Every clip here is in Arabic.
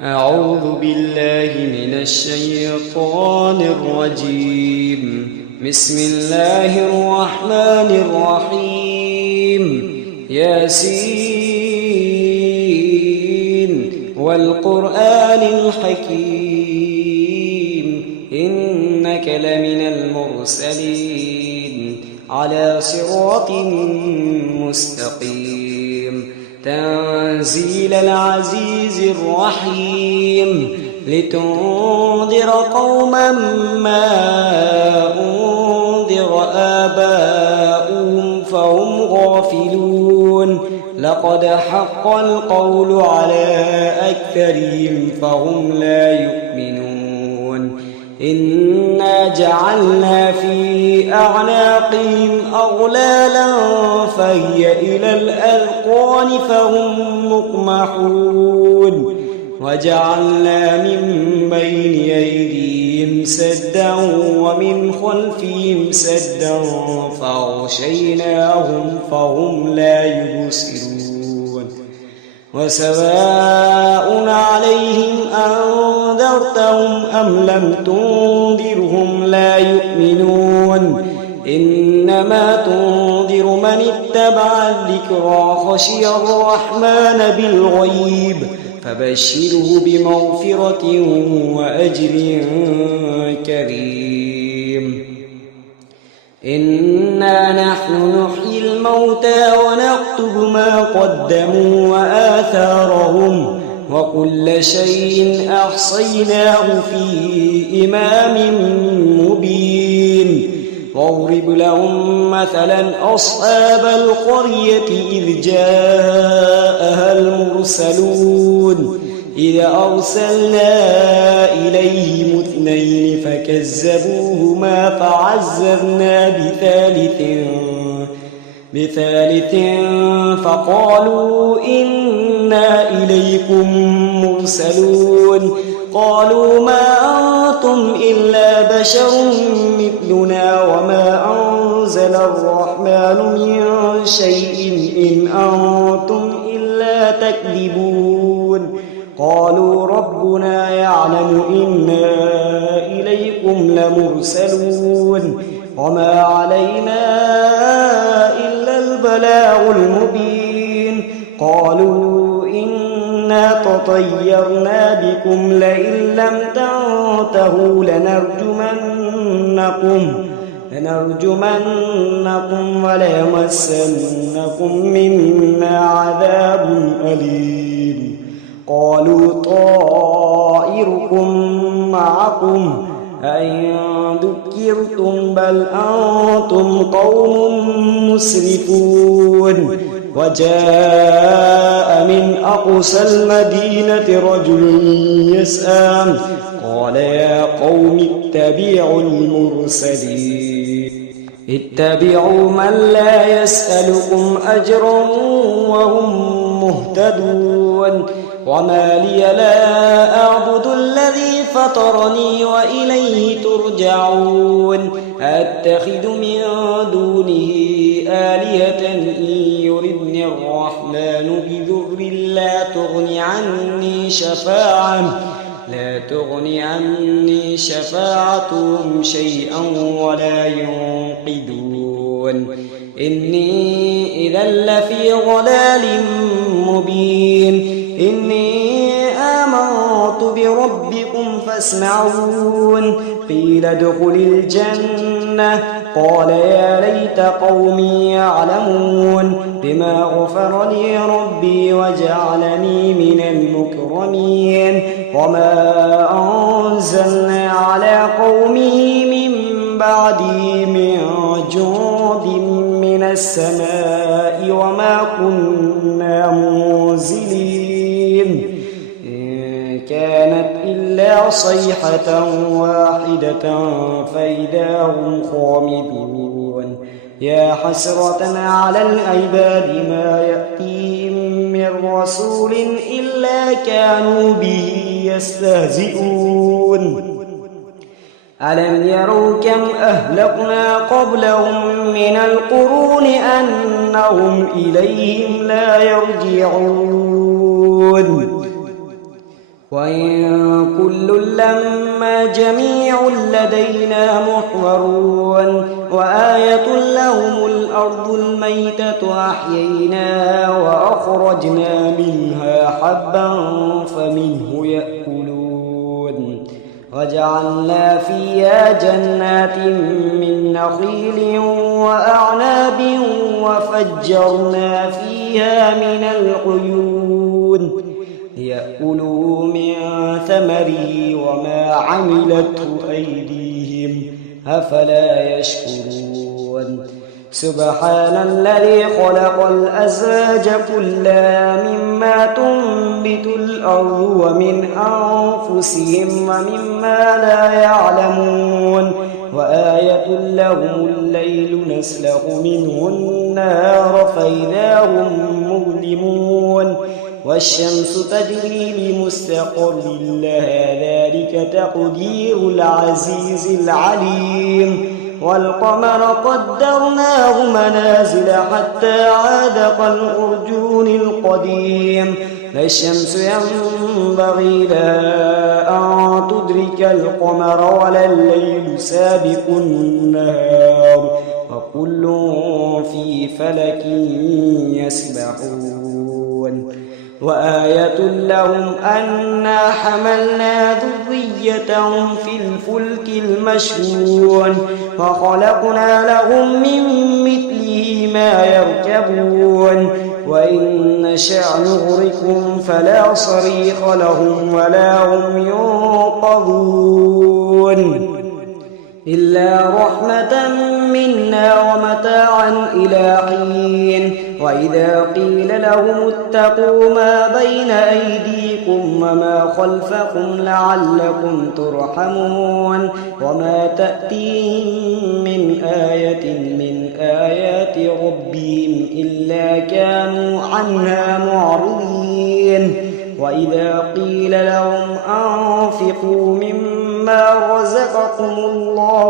أعوذ بالله من الشيطان الرجيم. بسم الله الرحمن الرحيم. ياسين والقرآن الحكيم إنك لمن المرسلين على صراط مستقيم تنزيل العزيز الرحيم لتنذر قوما ما أنذر آباؤهم فهم غافلون لقد حق القول على أكثرهم فهم لا يؤمنون إنا جعلنا في أعناقهم أغلالا فهي إلى الأذقان فهم مقمحون وجعلنا من بين أيديهم سدا ومن خلفهم سدا فأغشيناهم فهم لا يبصرون وسواء عليهم أنذرتهم أم لم تنذرهم لا يؤمنون إنما تنذر من اتبع الذكرى خشي الرحمن بالغيب فبشره بمغفرة وأجر كريم إنا نحن نحيي الموتى ونكتب ما قدموا وآثارهم وكل شيء أحصيناه في إمام مبين واضرب لهم مثلا أصحاب القرية إذ جاءها المرسلون إذ أرسلنا إليهم اثنين فكذبوهما فعززنا بثالث فقالوا إنا إليكم مرسلون قالوا ما أنتم إلا بشر مثلنا وما أنزل الرحمن من شيء إن أنتم إلا تكذبون قالوا ربنا يعلم إنا إليكم لمرسلون وما علينا إلا البلاغ المبين قالوا إنا تطيرنا بكم لئن لم تنتهوا لنرجمنكم وليمسنكم منا عذاب أليم قالوا طائركم معكم أئن ذكرتم بل أنتم قوم مسرفون وجاء من أقصى المدينة رجل يسعى قال يا قوم اتبعوا المرسلين اتبعوا من لا يسألكم أجرا وهم مهتدون وما لي لا أعبد الذي فطرني وإليه ترجعون أتخذ من دونه آلهة إن يردني الرحمن بضر لا تغني عني شفاعتهم شيئا ولا ينقذون إني إذا لفي ضلال مبين إني آمنت بربكم فاسمعون قيل ادخل الجنة قال يا ليت قومي يعلمون بما غفر لي ربي وجعلني من المكرمين وما أنزلنا على قومه من بعده من جند من السماء وما كنا منزلين إن كانت إلا صيحة واحدة فإذا هم خامدون يا حسرة على العباد ما يأتيهم من رسول إلا كانوا به يستهزئون ألم يروا كم أهلكنا قبلهم من القرون أنهم إليهم لا يرجعون وإن كل لما جميع لدينا محضرون وآية لهم الأرض الميتة أحييناها وأخرجنا منها حبا فمنه يأكلون وجعلنا فيها جنات من نخيل وأعناب وفجرنا فيها من العيون ليأكلوا من ثمره وما عملته أيديهم أفلا يشكرون سبحان الذي خلق الأزواج كلها مما تنبت الأرض ومن أنفسهم ومما لا يعلمون وآية لهم الليل نسلخ منه النهار فإذا هم مظلمون والشمس تجري لمستقر لها ذلك تقدير العزيز العليم والقمر قدرناه منازل حتى عاد كالعرجون القديم لا الشمس ينبغي لها أن تدرك القمر ولا الليل سابق النهار وكل في فلك يسبحون وآية لهم أنا حملنا ذريتهم في الفلك المشحون وخلقنا لهم من مثله ما يركبون وإن نشأ نغرقهم فلا صريخ لهم ولا هم ينقذون إلا رحمة منا ومتاعا إلى حين وإذا قيل لهم اتقوا ما بين أيديكم وما خلفكم لعلكم ترحمون وما تأتيهم من آية من آيات ربهم إلا كانوا عنها معرضين وإذا قيل لهم أنفقوا مما رزقكم الله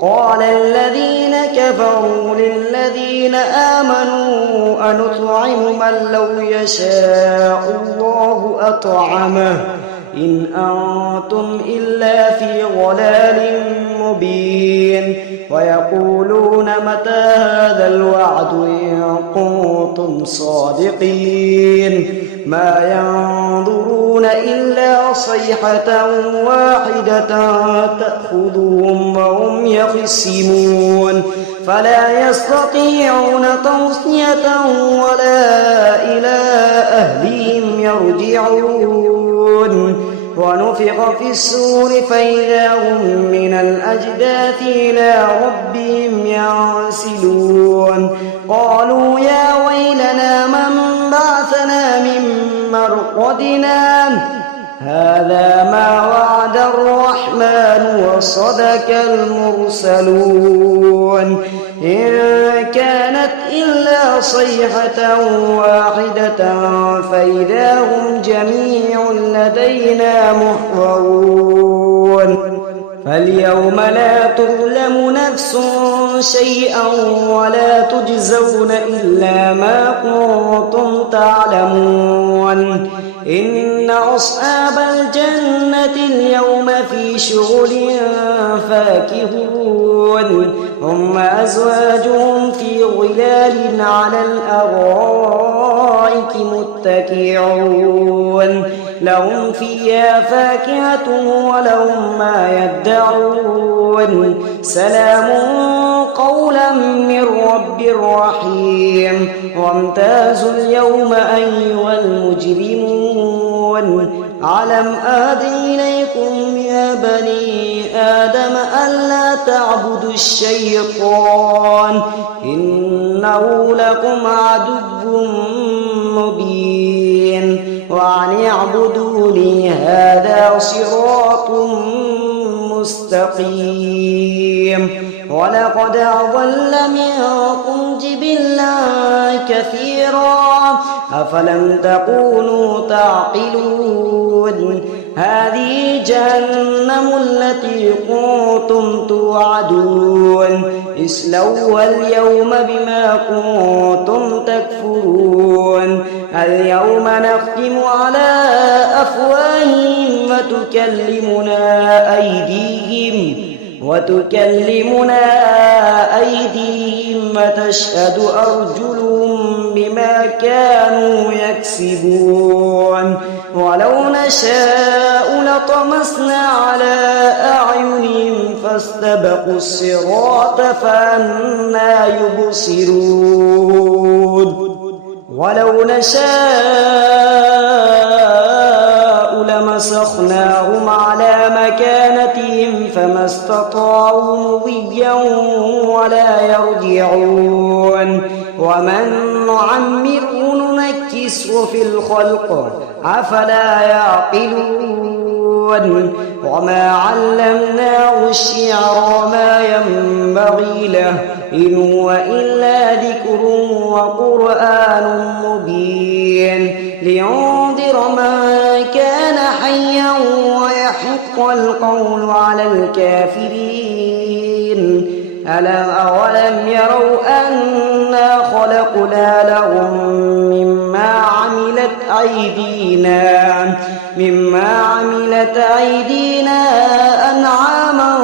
قال الذين كفروا للذين آمنوا أنطعم من لو يشاء الله أطعمه إن أنتم إلا في ضلال مبين ويقولون متى هذا الوعد إن كنتم صادقين ما ينظرون إلا صيحة واحدة تأخذهم وهم يخصمون فلا يستطيعون توصية ولا إلى أهلهم يرجعون ونفخ في الصور فإذا هم من الأجداث إلى ربهم ينسلون قالوا يا ويلنا من بعثنا من مرقدنا هذا ما وعد الرحمن وصدق المرسلون إن كانت إلا صيحة واحدة فإذا هم جميع لدينا محضرون فاليوم لا تظلم نفس شيئا ولا تجزون إلا ما كنتم تعلمون إن أصحاب الجنة اليوم في شغل فاكهون هم أزواجهم في ظلال على الأرائك متكئون لهم فيها فاكهة ولهم ما يدعون سلام قولا من رب رحيم وامتازوا اليوم أيها المجرمون ألم أعهد إليكم يا بني آدم ألا تعبدوا الشيطان إنه لكم عدو مبين وأن اعبدوني هذا صراط مستقيم ولقد أضل منكم جبلا كثيرا أفلم تكونوا تعقلون هذه جهنم التي كنتم توعدون اصلوها اليوم بما كنتم تكفرون اليوم نختم على أفواههم وتكلمنا أيديهم وتشهد أرجلهم بما كانوا يكسبون ولو نشاء لطمسنا على أعينهم فاستبقوا الصراط فأنى يبصرون ولو نشاء لمسخناهم على مكانتهم فما استطاعوا مضيا ولا يرجعون ومن نعمره ننكسه في الخلق أفلا يعقلون وما علمناه الشعر وما ينبغي له إن هو إلا ذكر وقرآن مبين لينذر من كان حيا ويحق القول على الكافرين أولم يروا أنا خلقنا لهم مما عملت أيدينا أنعاما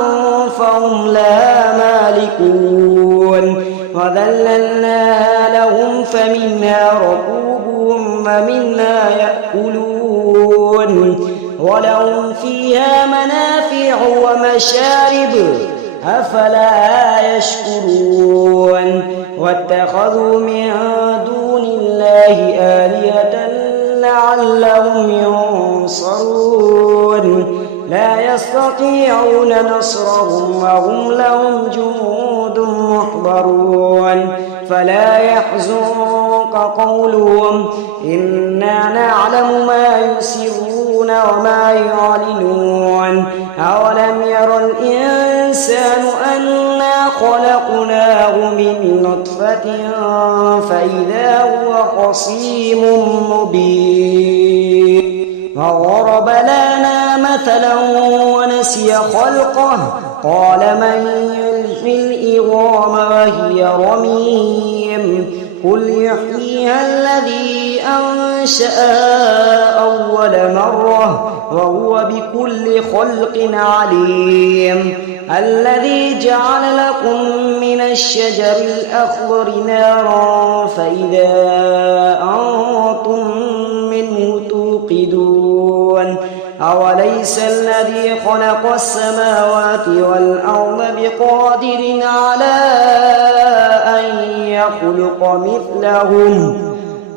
فهم لها مالكون وذللناها لهم فمنها ركوبهم ومنها يأكلون ولهم فيها منافع ومشارب أفلا يشكرون واتخذوا من دون الله آلهة لعلهم ينصرون لا يستطيعون نصرهم وهم لهم جنود محضرون فلا يحزنك قولهم إنا نعلم ما يسرون وما يعلنون أولم ير الإنسان أنا خلقناه من نطفة فإذا هو خصيم مبين وضرب لنا مثلا ونسي خلقه قال من يحيي العظام وهي رميم قل يحييها الذي أنشأها أول مرة وهو بكل خلق عليم الذي جعل لكم من الشجر الأخضر نارا فإذا أنتم منه توقدون أوليس الذي خلق السماوات والأرض بقادر على أن يخلق مثلهم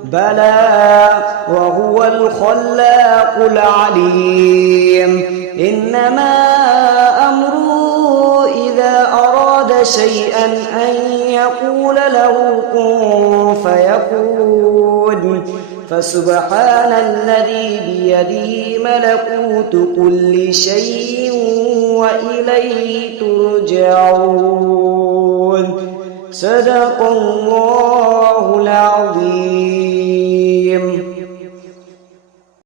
بلى وهو الخلاق العليم إنما أمره إذا أراد شيئا أن يقول له كن فيكون فسبحان الذي بيده ملكوت كل شيء وإليه ترجعون صدق الله العظيم.